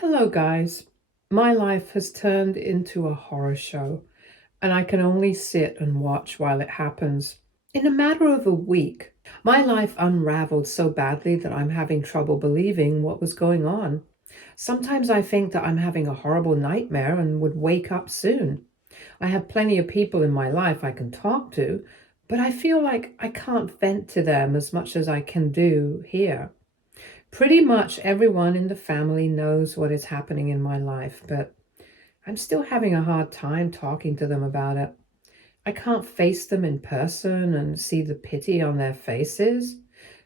Hello, guys. My life has turned into a horror show, and I can only sit and watch while it happens. In a matter of a week, my life unraveled so badly that I'm having trouble believing what was going on. Sometimes I think that I'm having a horrible nightmare and would wake up soon. I have plenty of people in my life I can talk to, but I feel like I can't vent to them as much as I can do here. Pretty much everyone in the family knows what is happening in my life, but I'm still having a hard time talking to them about it. I can't face them in person and see the pity on their faces.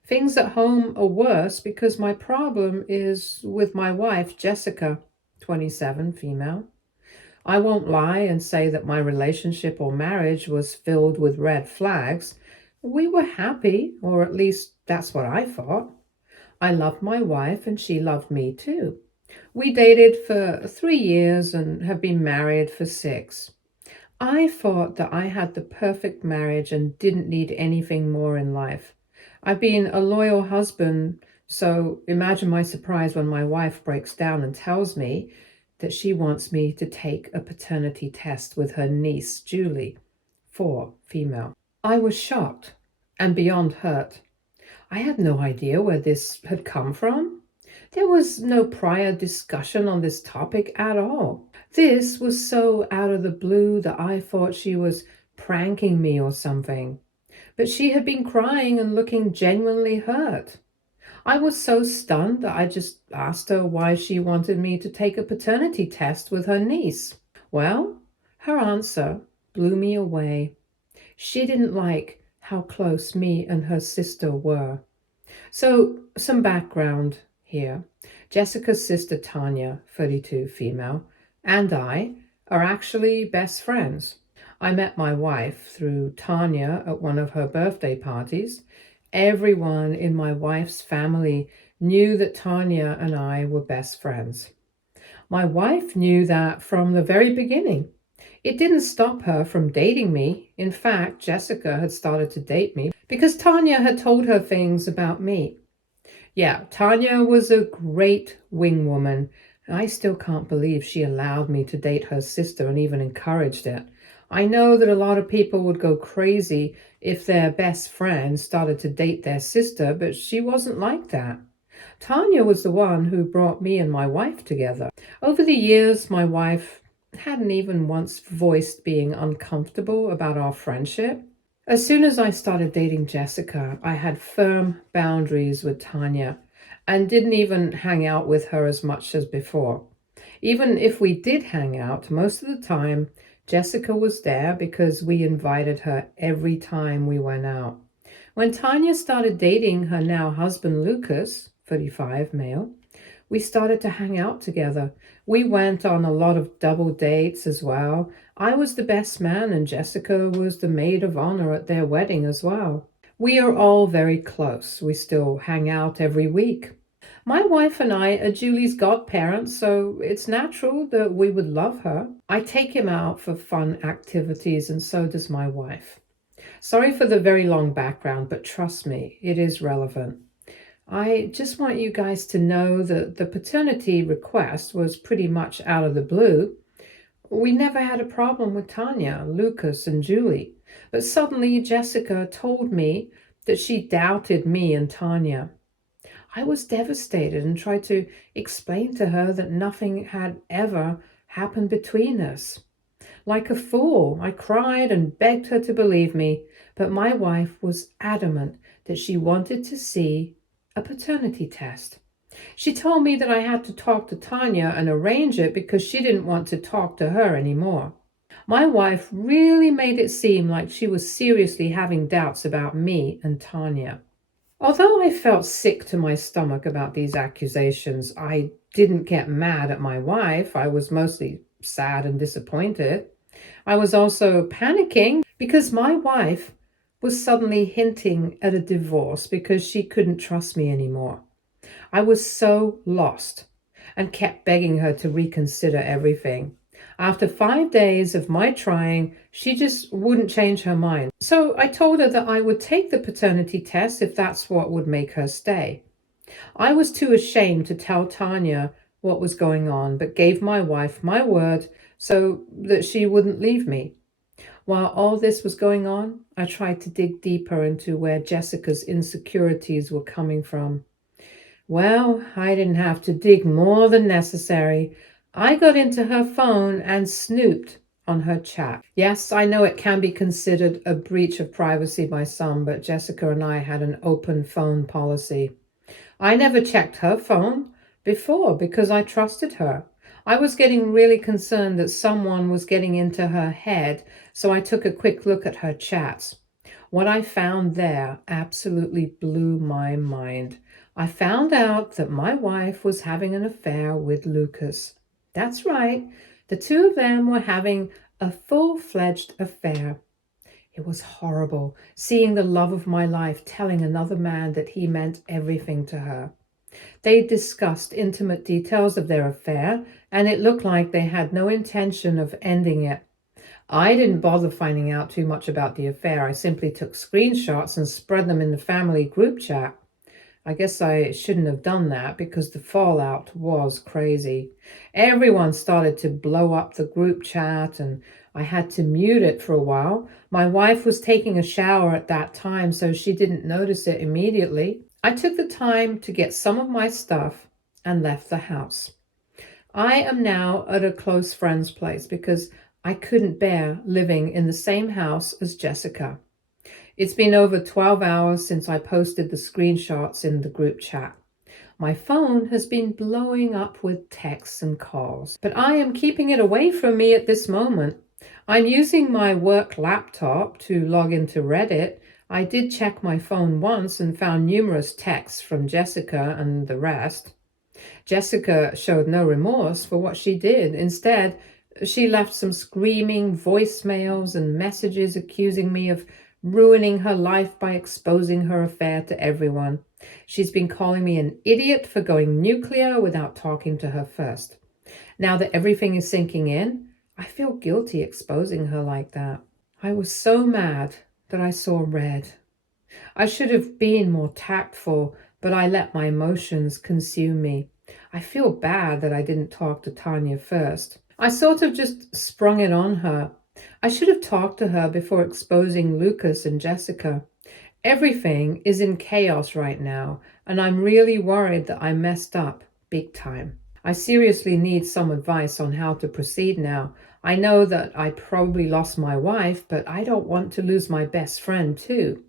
Things at home are worse because my problem is with my wife, Jessica, 27, female. I won't lie and say that my relationship or marriage was filled with red flags. We were happy, or at least that's what I thought. I loved my wife and she loved me too. We dated for 3 years and have been married for 6. I thought that I had the perfect marriage and didn't need anything more in life. I've been a loyal husband, so imagine my surprise when my wife breaks down and tells me that she wants me to take a paternity test with her niece, Julie, 4, female. I was shocked and beyond hurt. I had no idea where this had come from. There was no prior discussion on this topic at all. This was so out of the blue that I thought she was pranking me or something. But she had been crying and looking genuinely hurt. I was so stunned that I just asked her why she wanted me to take a paternity test with her niece. Well, her answer blew me away. She didn't like how close me and her sister were. So, some background here. Jessica's sister Tanya, 32, female, and I are actually best friends. I met my wife through Tanya at one of her birthday parties. Everyone in my wife's family knew that Tanya and I were best friends. My wife knew that from the very beginning. It didn't stop her from dating me. In fact, Jessica had started to date me because Tanya had told her things about me. Yeah, Tanya was a great wing woman. I still can't believe she allowed me to date her sister and even encouraged it. I know that a lot of people would go crazy if their best friend started to date their sister, but she wasn't like that. Tanya was the one who brought me and my wife together. Over the years, my wife hadn't even once voiced being uncomfortable about our friendship. As soon as I started dating Jessica, I had firm boundaries with Tanya and didn't even hang out with her as much as before. Even if we did hang out, most of the time, Jessica was there because we invited her every time we went out. When Tanya started dating her now husband Lucas, 35, male, we started to hang out together. We went on a lot of double dates as well. I was the best man and Jessica was the maid of honor at their wedding as well. We are all very close. We still hang out every week. My wife and I are Julie's godparents, so it's natural that we would love her. I take him out for fun activities and so does my wife. Sorry for the very long background, but trust me, it is relevant. I just want you guys to know that the paternity request was pretty much out of the blue. We never had a problem with Tanya, Lucas, and Julie, but suddenly Jessica told me that she doubted me and Tanya. I was devastated and tried to explain to her that nothing had ever happened between us. Like a fool, I cried and begged her to believe me, but my wife was adamant that she wanted to see a paternity test. She told me that I had to talk to Tanya and arrange it because she didn't want to talk to her anymore. My wife really made it seem like she was seriously having doubts about me and Tanya. Although I felt sick to my stomach about these accusations, I didn't get mad at my wife. I was mostly sad and disappointed. I was also panicking because my wife was suddenly hinting at a divorce because she couldn't trust me anymore. I was so lost and kept begging her to reconsider everything. After 5 days of my trying, she just wouldn't change her mind. So I told her that I would take the paternity test if that's what would make her stay. I was too ashamed to tell Tanya what was going on, but gave my wife my word so that she wouldn't leave me. While all this was going on, I tried to dig deeper into where Jessica's insecurities were coming from. Well, I didn't have to dig more than necessary. I got into her phone and snooped on her chat. Yes, I know it can be considered a breach of privacy by some, but Jessica and I had an open phone policy. I never checked her phone before because I trusted her. I was getting really concerned that someone was getting into her head, so I took a quick look at her chats. What I found there absolutely blew my mind. I found out that my wife was having an affair with Lucas. That's right, the two of them were having a full-fledged affair. It was horrible seeing the love of my life telling another man that he meant everything to her. They discussed intimate details of their affair, and it looked like they had no intention of ending it. I didn't bother finding out too much about the affair. I simply took screenshots and spread them in the family group chat. I guess I shouldn't have done that because the fallout was crazy. Everyone started to blow up the group chat and I had to mute it for a while. My wife was taking a shower at that time, so she didn't notice it immediately. I took the time to get some of my stuff and left the house. I am now at a close friend's place because I couldn't bear living in the same house as Jessica. It's been over 12 hours since I posted the screenshots in the group chat. My phone has been blowing up with texts and calls, but I am keeping it away from me at this moment. I'm using my work laptop to log into Reddit. I did check my phone once and found numerous texts from Jessica and the rest. Jessica showed no remorse for what she did. Instead, she left some screaming voicemails and messages accusing me of ruining her life by exposing her affair to everyone. She's been calling me an idiot for going nuclear without talking to her first. Now that everything is sinking in, I feel guilty exposing her like that. I was so mad that I saw red. I should have been more tactful, but I let my emotions consume me. I feel bad that I didn't talk to Tanya first. I sort of just sprung it on her. I should have talked to her before exposing Lucas and Jessica. Everything is in chaos right now, and I'm really worried that I messed up big time. I seriously need some advice on how to proceed now. I know that I probably lost my wife, but I don't want to lose my best friend too.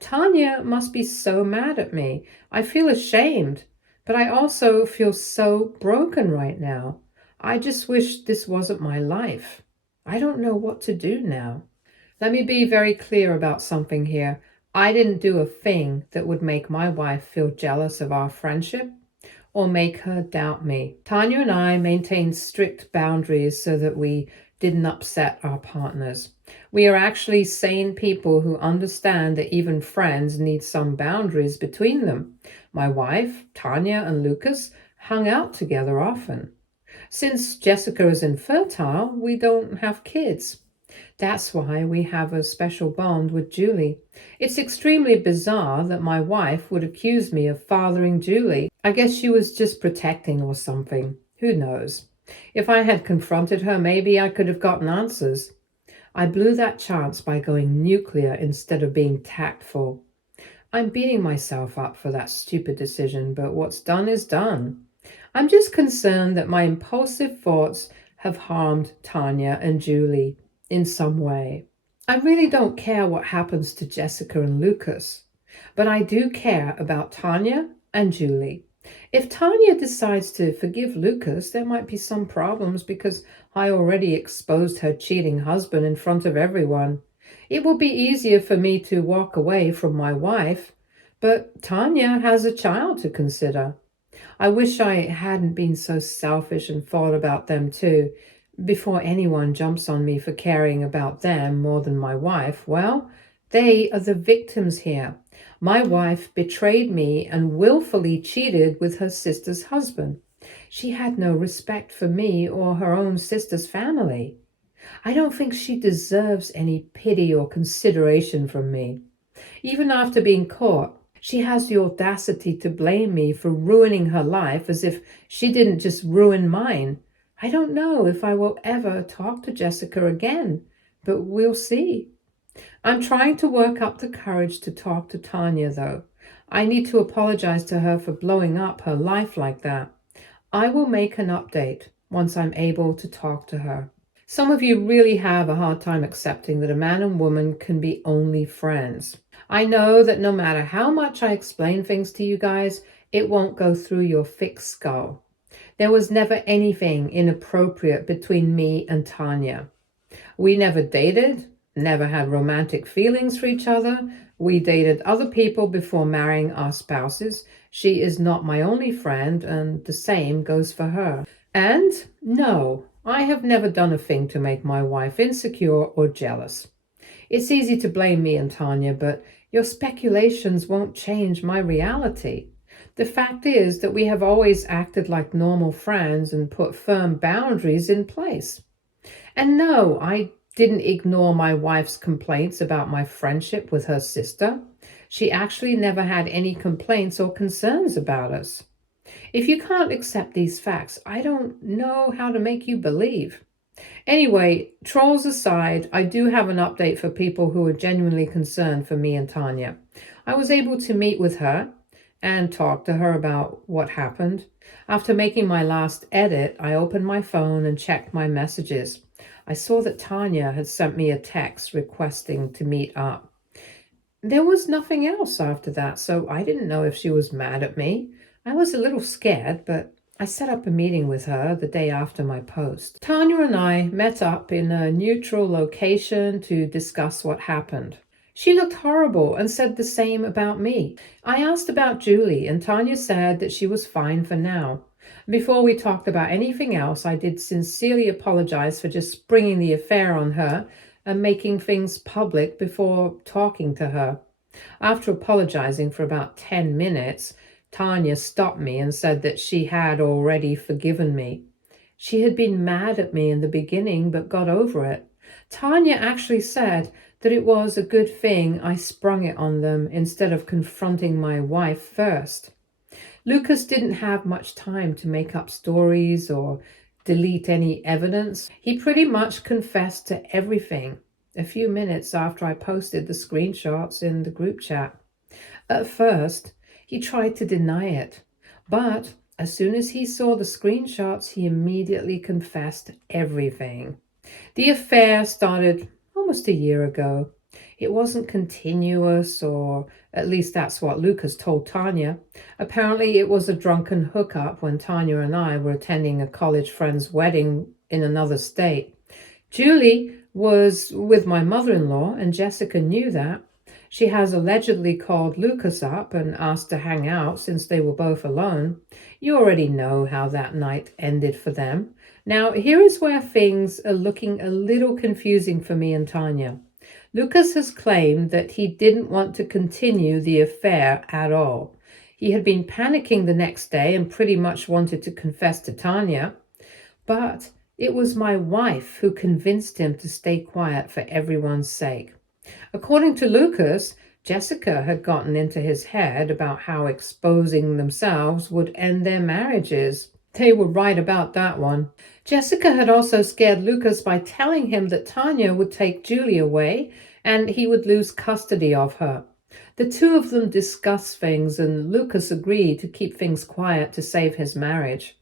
Tanya must be so mad at me. I feel ashamed, but I also feel so broken right now. I just wish this wasn't my life. I don't know what to do now. Let me be very clear about something here. I didn't do a thing that would make my wife feel jealous of our friendship or make her doubt me. Tanya and I maintained strict boundaries so that we didn't upset our partners. We are actually sane people who understand that even friends need some boundaries between them. My wife, Tanya, and Lucas hung out together often. Since Jessica is infertile, we don't have kids. That's why we have a special bond with Julie. It's extremely bizarre that my wife would accuse me of fathering Julie. I guess she was just protecting or something. Who knows? If I had confronted her, maybe I could have gotten answers. I blew that chance by going nuclear instead of being tactful. I'm beating myself up for that stupid decision, but what's done is done. I'm just concerned that my impulsive thoughts have harmed Tanya and Julie in some way. I really don't care what happens to Jessica and Lucas, but I do care about Tanya and Julie. If Tanya decides to forgive Lucas, there might be some problems because I already exposed her cheating husband in front of everyone. It will be easier for me to walk away from my wife, but Tanya has a child to consider. I wish I hadn't been so selfish and thought about them too. Before anyone jumps on me for caring about them more than my wife, well, they are the victims here. My wife betrayed me and willfully cheated with her sister's husband. She had no respect for me or her own sister's family. I don't think she deserves any pity or consideration from me. Even after being caught, She has the audacity to blame me for ruining her life as if she didn't just ruin mine. I don't know if I will ever talk to Jessica again, but we'll see. I'm trying to work up the courage to talk to Tanya, though. I need to apologize to her for blowing up her life like that. I will make an update once I'm able to talk to her. Some of you really have a hard time accepting that a man and woman can be only friends. I know that no matter how much I explain things to you guys, it won't go through your thick skull. There was never anything inappropriate between me and Tanya. We never dated, never had romantic feelings for each other. We dated other people before marrying our spouses. She is not my only friend, and the same goes for her. And no, I have never done a thing to make my wife insecure or jealous. It's easy to blame me and Tanya, but your speculations won't change my reality. The fact is that we have always acted like normal friends and put firm boundaries in place. And no, I didn't ignore my wife's complaints about my friendship with her sister. She actually never had any complaints or concerns about us. If you can't accept these facts, I don't know how to make you believe. Anyway, trolls aside, I do have an update for people who are genuinely concerned for me and Tanya. I was able to meet with her and talk to her about what happened. After making my last edit, I opened my phone and checked my messages. I saw that Tanya had sent me a text requesting to meet up. There was nothing else after that, so I didn't know if she was mad at me. I was a little scared, but I set up a meeting with her the day after my post. Tanya and I met up in a neutral location to discuss what happened. She looked horrible and said the same about me. I asked about Julie, and Tanya said that she was fine for now. Before we talked about anything else, I did sincerely apologize for just springing the affair on her and making things public before talking to her. After apologizing for about 10 minutes, Tanya stopped me and said that she had already forgiven me. She had been mad at me in the beginning, but got over it. Tanya actually said that it was a good thing I sprung it on them instead of confronting my wife first. Lucas didn't have much time to make up stories or delete any evidence. He pretty much confessed to everything a few minutes after I posted the screenshots in the group chat. At first, he tried to deny it, but as soon as he saw the screenshots, he immediately confessed everything. The affair started almost a year ago. It wasn't continuous, or at least that's what Lucas told Tanya. Apparently, it was a drunken hookup when Tanya and I were attending a college friend's wedding in another state. Julie was with my mother-in-law, and Jessica knew that. She has allegedly called Lucas up and asked to hang out since they were both alone. You already know how that night ended for them. Now, here is where things are looking a little confusing for me and Tanya. Lucas has claimed that he didn't want to continue the affair at all. He had been panicking the next day and pretty much wanted to confess to Tanya. But it was my wife who convinced him to stay quiet for everyone's sake. According to Lucas, Jessica had gotten into his head about how exposing themselves would end their marriages. They were right about that one. Jessica had also scared Lucas by telling him that Tanya would take Julie away and he would lose custody of her. The two of them discussed things, and Lucas agreed to keep things quiet to save his marriage.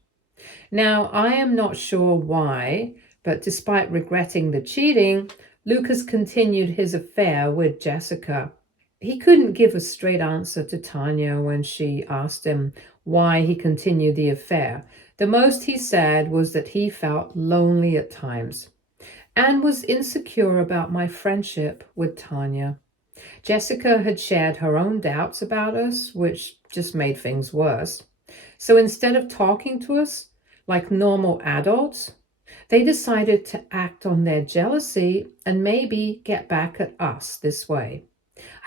Now, I am not sure why, but despite regretting the cheating, Lucas continued his affair with Jessica. He couldn't give a straight answer to Tanya when she asked him why he continued the affair. The most he said was that he felt lonely at times and was insecure about my friendship with Tanya. Jessica had shared her own doubts about us, which just made things worse. So instead of talking to us like normal adults, they decided to act on their jealousy and maybe get back at us this way.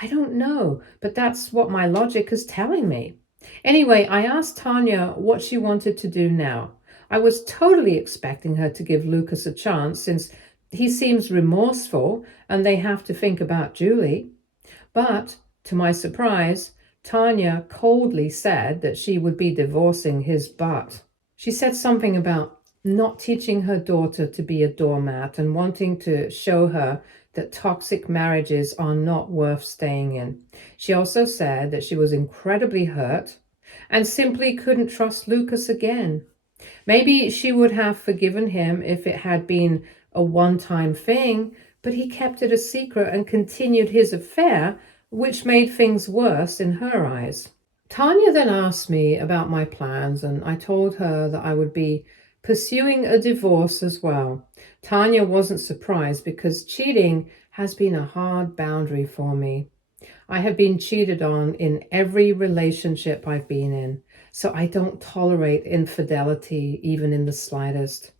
I don't know, but that's what my logic is telling me. Anyway, I asked Tanya what she wanted to do now. I was totally expecting her to give Lucas a chance since he seems remorseful and they have to think about Julie. But, to my surprise, Tanya coldly said that she would be divorcing his butt. She said something about not teaching her daughter to be a doormat and wanting to show her that toxic marriages are not worth staying in. She also said that she was incredibly hurt and simply couldn't trust Lucas again. Maybe she would have forgiven him if it had been a one-time thing, but he kept it a secret and continued his affair, which made things worse in her eyes. Tanya then asked me about my plans, and I told her that I would be pursuing a divorce as well. Tanya wasn't surprised because cheating has been a hard boundary for me. I have been cheated on in every relationship I've been in, so I don't tolerate infidelity even in the slightest.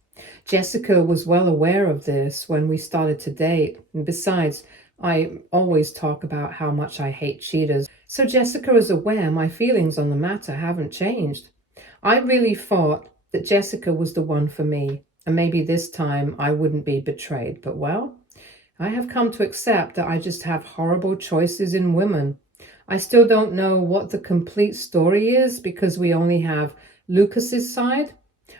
Jessica was well aware of this when we started to date, and besides, I always talk about how much I hate cheaters, so Jessica is aware my feelings on the matter haven't changed. I really thought that Jessica was the one for me, and maybe this time I wouldn't be betrayed, but well, I have come to accept that I just have horrible choices in women. I still don't know what the complete story is because we only have Lucas's side,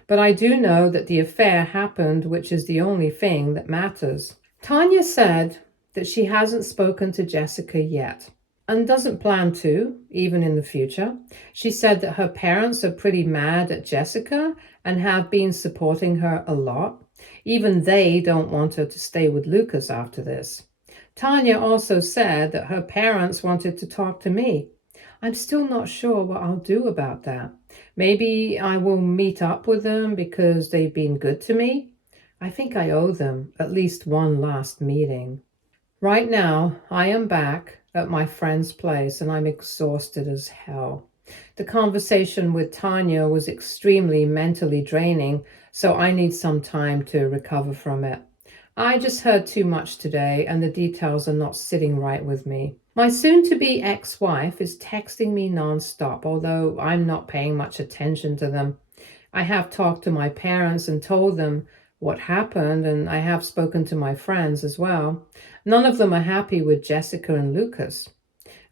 but I do know that the affair happened, which is the only thing that matters. Tanya said that she hasn't spoken to Jessica yet and doesn't plan to, even in the future. She said that her parents are pretty mad at Jessica and have been supporting her a lot. Even they don't want her to stay with Lucas after this. Tanya also said that her parents wanted to talk to me. I'm still not sure what I'll do about that. Maybe I will meet up with them because they've been good to me. I think I owe them at least one last meeting. Right now, I am back at my friend's place and I'm exhausted as hell. The conversation with Tanya was extremely mentally draining, so I need some time to recover from it. I just heard too much today and the details are not sitting right with me. My soon-to-be ex-wife is texting me non-stop, although I'm not paying much attention to them. I have talked to my parents and told them what happened, and I have spoken to my friends as well. None of them are happy with Jessica and Lucas.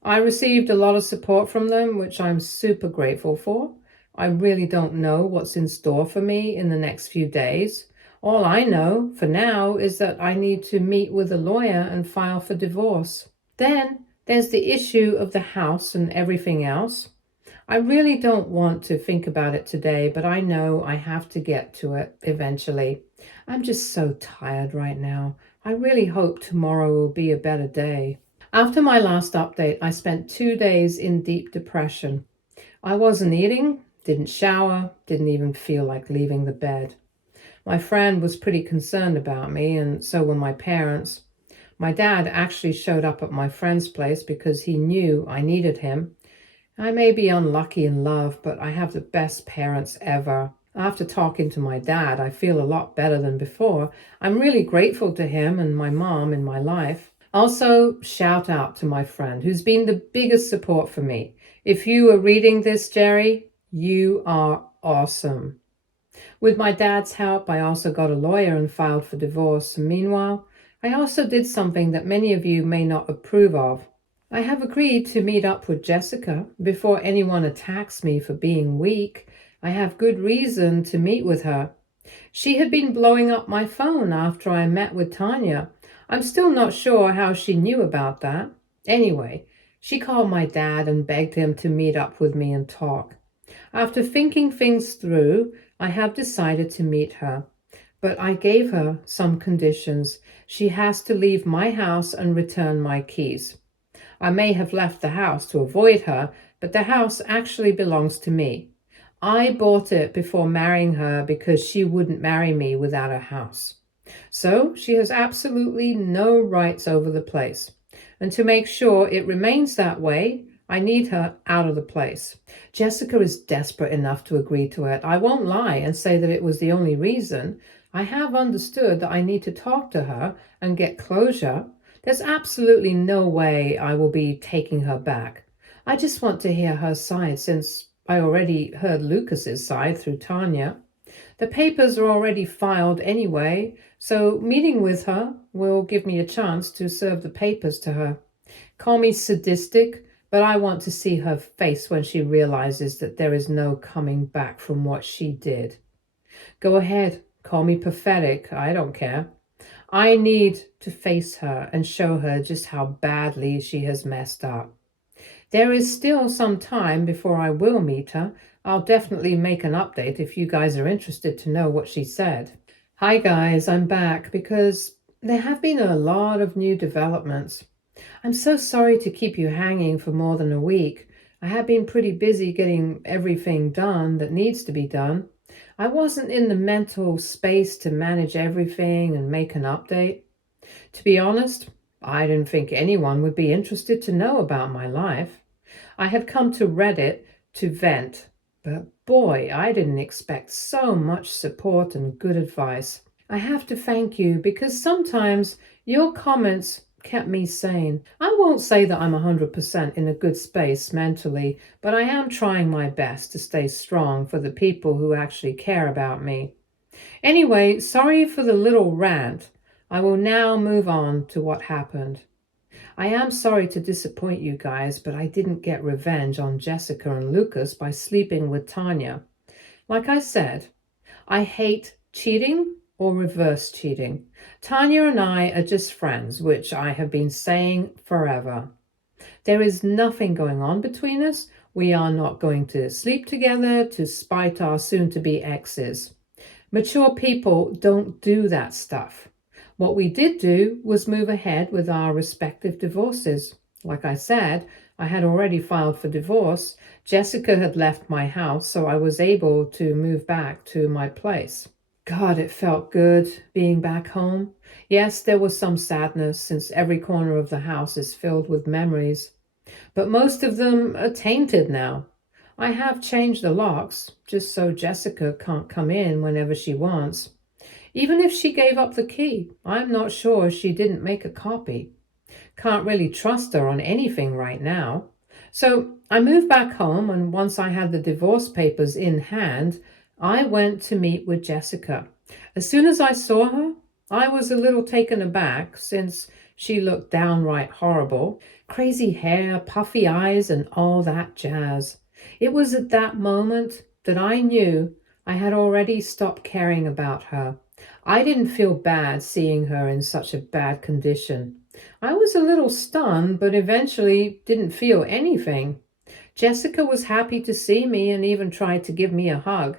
I received a lot of support from them, which I'm super grateful for. I really don't know what's in store for me in the next few days. All I know for now is that I need to meet with a lawyer and file for divorce. Then there's the issue of the house and everything else. I really don't want to think about it today, but I know I have to get to it eventually. I'm just so tired right now. I really hope tomorrow will be a better day. After my last update, I spent 2 days in deep depression. I wasn't eating, didn't shower, didn't even feel like leaving the bed. My friend was pretty concerned about me, and so were my parents. My dad actually showed up at my friend's place because he knew I needed him. I may be unlucky in love, but I have the best parents ever. After talking to my dad, I feel a lot better than before. I'm really grateful to him and my mom in my life. Also, shout out to my friend who's been the biggest support for me. If you are reading this, Jerry, you are awesome. With my dad's help, I also got a lawyer and filed for divorce. Meanwhile, I also did something that many of you may not approve of. I have agreed to meet up with Jessica before anyone attacks me for being weak. I have good reason to meet with her. She had been blowing up my phone after I met with Tanya. I'm still not sure how she knew about that. Anyway, she called my dad and begged him to meet up with me and talk. After thinking things through, I have decided to meet her. But I gave her some conditions. She has to leave my house and return my keys. I may have left the house to avoid her, but the house actually belongs to me. I bought it before marrying her because she wouldn't marry me without a house. So she has absolutely no rights over the place. And to make sure it remains that way, I need her out of the place. Jessica is desperate enough to agree to it. I won't lie and say that it was the only reason. I have understood that I need to talk to her and get closure. There's absolutely no way I will be taking her back. I just want to hear her side since I already heard Lucas's side through Tanya. The papers are already filed anyway, so meeting with her will give me a chance to serve the papers to her. Call me sadistic, but I want to see her face when she realizes that there is no coming back from what she did. Go ahead, call me pathetic, I don't care. I need to face her and show her just how badly she has messed up. There is still some time before I will meet her. I'll definitely make an update if you guys are interested to know what she said. Hi guys, I'm back because there have been a lot of new developments. I'm so sorry to keep you hanging for more than a week. I have been pretty busy getting everything done that needs to be done. I wasn't in the mental space to manage everything and make an update. To be honest, I didn't think anyone would be interested to know about my life. I had come to Reddit to vent, but boy, I didn't expect so much support and good advice. I have to thank you because sometimes your comments kept me sane. I won't say that I'm 100% in a good space mentally, but I am trying my best to stay strong for the people who actually care about me. Anyway, sorry for the little rant. I will now move on to what happened. I am sorry to disappoint you guys, but I didn't get revenge on Jessica and Lucas by sleeping with Tanya. Like I said, I hate cheating or reverse cheating. Tanya and I are just friends, which I have been saying forever. There is nothing going on between us. We are not going to sleep together to spite our soon-to-be exes. Mature people don't do that stuff. What we did do was move ahead with our respective divorces. Like I said, I had already filed for divorce. Jessica had left my house, so I was able to move back to my place. God, it felt good being back home. Yes, there was some sadness since every corner of the house is filled with memories, but most of them are tainted now. I have changed the locks just so Jessica can't come in whenever she wants. Even if she gave up the key, I'm not sure she didn't make a copy. Can't really trust her on anything right now. So I moved back home, and once I had the divorce papers in hand, I went to meet with Jessica. As soon as I saw her, I was a little taken aback since she looked downright horrible. Crazy hair, puffy eyes, and all that jazz. It was at that moment that I knew I had already stopped caring about her. I didn't feel bad seeing her in such a bad condition. I was a little stunned, but eventually didn't feel anything. Jessica was happy to see me and even tried to give me a hug.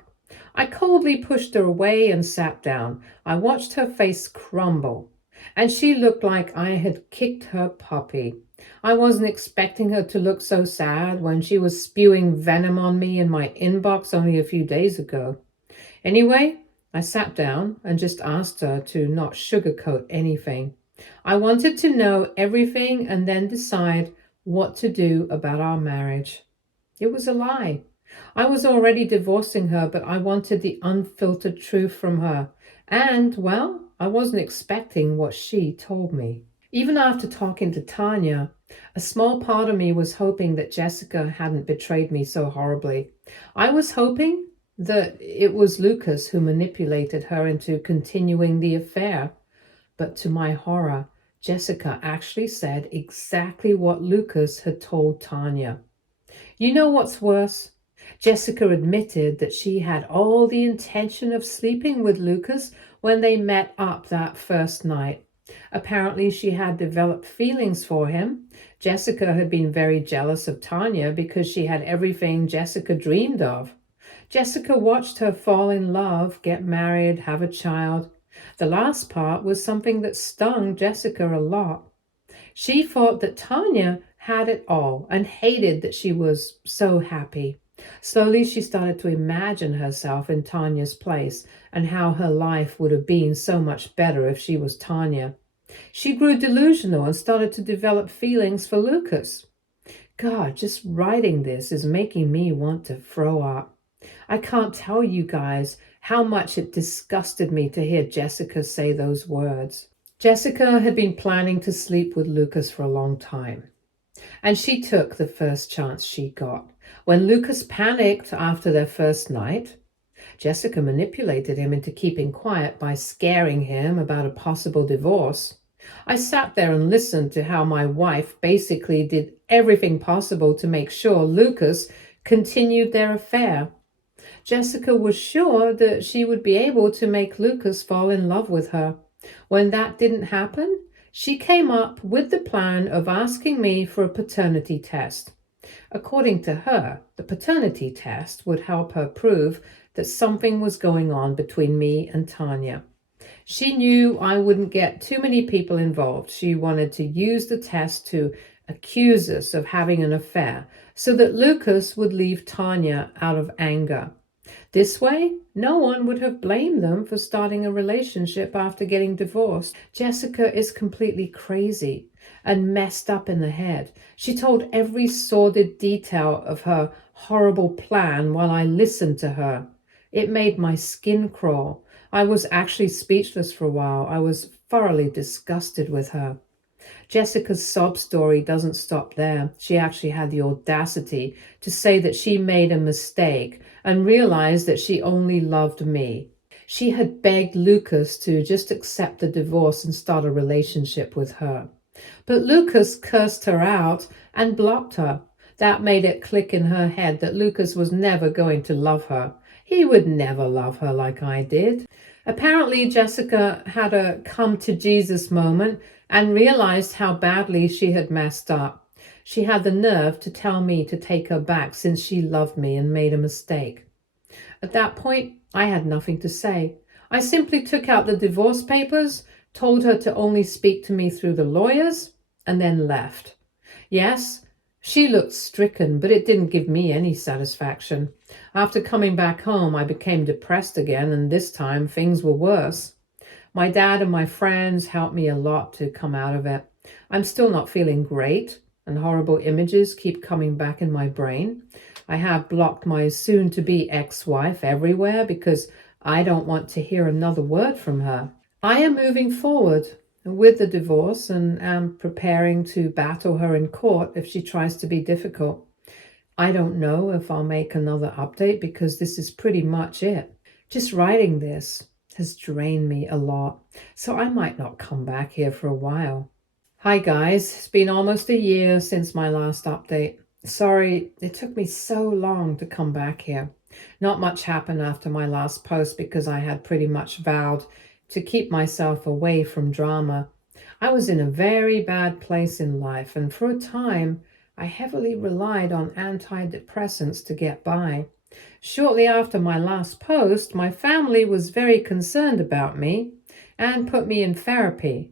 I coldly pushed her away and sat down. I watched her face crumble, and she looked like I had kicked her puppy. I wasn't expecting her to look so sad when she was spewing venom on me in my inbox only a few days ago. Anyway, I sat down and just asked her to not sugarcoat anything. I wanted to know everything and then decide what to do about our marriage. It was a lie. I was already divorcing her, but I wanted the unfiltered truth from her. And, well, I wasn't expecting what she told me. Even after talking to Tanya, a small part of me was hoping that Jessica hadn't betrayed me so horribly. I was hoping that it was Lucas who manipulated her into continuing the affair. But to my horror, Jessica actually said exactly what Lucas had told Tanya. You know what's worse? Jessica admitted that she had all the intention of sleeping with Lucas when they met up that first night. Apparently, she had developed feelings for him. Jessica had been very jealous of Tanya because she had everything Jessica dreamed of. Jessica watched her fall in love, get married, have a child. The last part was something that stung Jessica a lot. She thought that Tanya had it all and hated that she was so happy. Slowly, she started to imagine herself in Tanya's place and how her life would have been so much better if she was Tanya. She grew delusional and started to develop feelings for Lucas. God, just writing this is making me want to throw up. I can't tell you guys how much it disgusted me to hear Jessica say those words. Jessica had been planning to sleep with Lucas for a long time, and she took the first chance she got. When Lucas panicked after their first night, Jessica manipulated him into keeping quiet by scaring him about a possible divorce. I sat there and listened to how my wife basically did everything possible to make sure Lucas continued their affair. Jessica was sure that she would be able to make Lucas fall in love with her. When that didn't happen, she came up with the plan of asking me for a paternity test. According to her, the paternity test would help her prove that something was going on between me and Tanya. She knew I wouldn't get too many people involved. She wanted to use the test to accuse us of having an affair so that Lucas would leave Tanya out of anger. This way, no one would have blamed them for starting a relationship after getting divorced. Jessica is completely crazy and messed up in the head. She told every sordid detail of her horrible plan while I listened to her. It made my skin crawl. I was actually speechless for a while. I was thoroughly disgusted with her. Jessica's sob story doesn't stop there. She actually had the audacity to say that she made a mistake and realized that she only loved me. She had begged Lucas to just accept the divorce and start a relationship with her. But Lucas cursed her out and blocked her. That made it click in her head that Lucas was never going to love her. He would never love her like I did. Apparently, Jessica had a come to Jesus moment and realized how badly she had messed up. She had the nerve to tell me to take her back since she loved me and made a mistake. At that point, I had nothing to say. I simply took out the divorce papers, told her to only speak to me through the lawyers, and then left. Yes, she looked stricken, but it didn't give me any satisfaction. After coming back home, I became depressed again, and this time things were worse. My dad and my friends helped me a lot to come out of it. I'm still not feeling great, and horrible images keep coming back in my brain. I have blocked my soon-to-be ex-wife everywhere because I don't want to hear another word from her. I am moving forward with the divorce and am preparing to battle her in court if she tries to be difficult. I don't know if I'll make another update because this is pretty much it. Just writing this has drained me a lot, so I might not come back here for a while. Hi guys, it's been almost a year since my last update. Sorry, it took me so long to come back here. Not much happened after my last post because I had pretty much vowed to keep myself away from drama. I was in a very bad place in life, and for a time, I heavily relied on antidepressants to get by. Shortly after my last post, my family was very concerned about me and put me in therapy.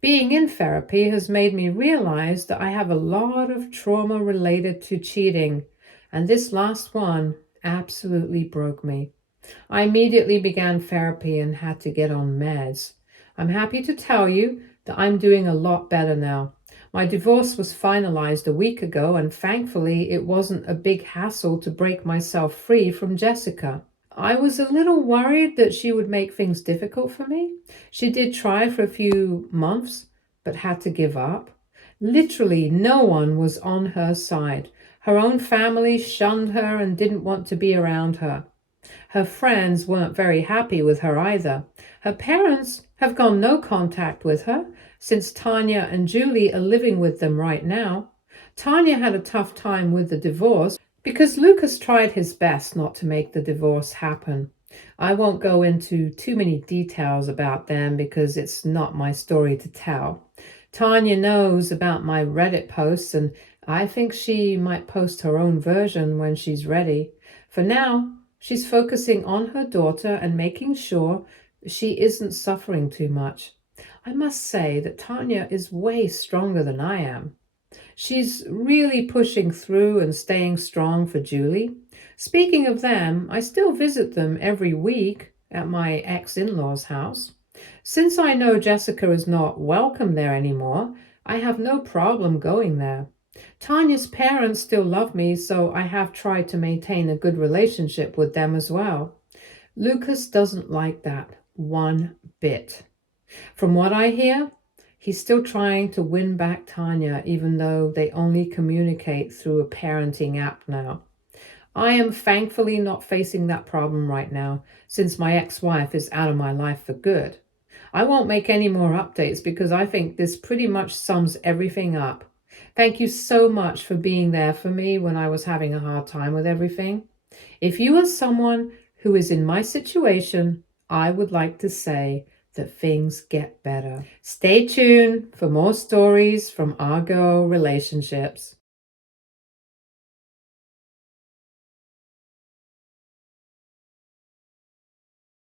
Being in therapy has made me realize that I have a lot of trauma related to cheating, and this last one absolutely broke me. I immediately began therapy and had to get on meds. I'm happy to tell you that I'm doing a lot better now. My divorce was finalized a week ago, and thankfully it wasn't a big hassle to break myself free from Jessica. I was a little worried that she would make things difficult for me. She did try for a few months, but had to give up. Literally no one was on her side. Her own family shunned her and didn't want to be around her. Her friends weren't very happy with her either. Her parents have gone no contact with her since Tanya and Julie are living with them right now. Tanya had a tough time with the divorce because Lucas tried his best not to make the divorce happen. I won't go into too many details about them because it's not my story to tell. Tanya knows about my Reddit posts, and I think she might post her own version when she's ready. For now, she's focusing on her daughter and making sure she isn't suffering too much. I must say that Tanya is way stronger than I am. She's really pushing through and staying strong for Julie. Speaking of them, I still visit them every week at my ex-in-law's house. Since I know Jessica is not welcome there anymore, I have no problem going there. Tanya's parents still love me, so I have tried to maintain a good relationship with them as well. Lucas doesn't like that one bit. From what I hear, he's still trying to win back Tanya, even though they only communicate through a parenting app now. I am thankfully not facing that problem right now, since my ex-wife is out of my life for good. I won't make any more updates because I think this pretty much sums everything up. Thank you so much for being there for me when I was having a hard time with everything. If you are someone who is in my situation, I would like to say that things get better. Stay tuned for more stories from Argo relationships.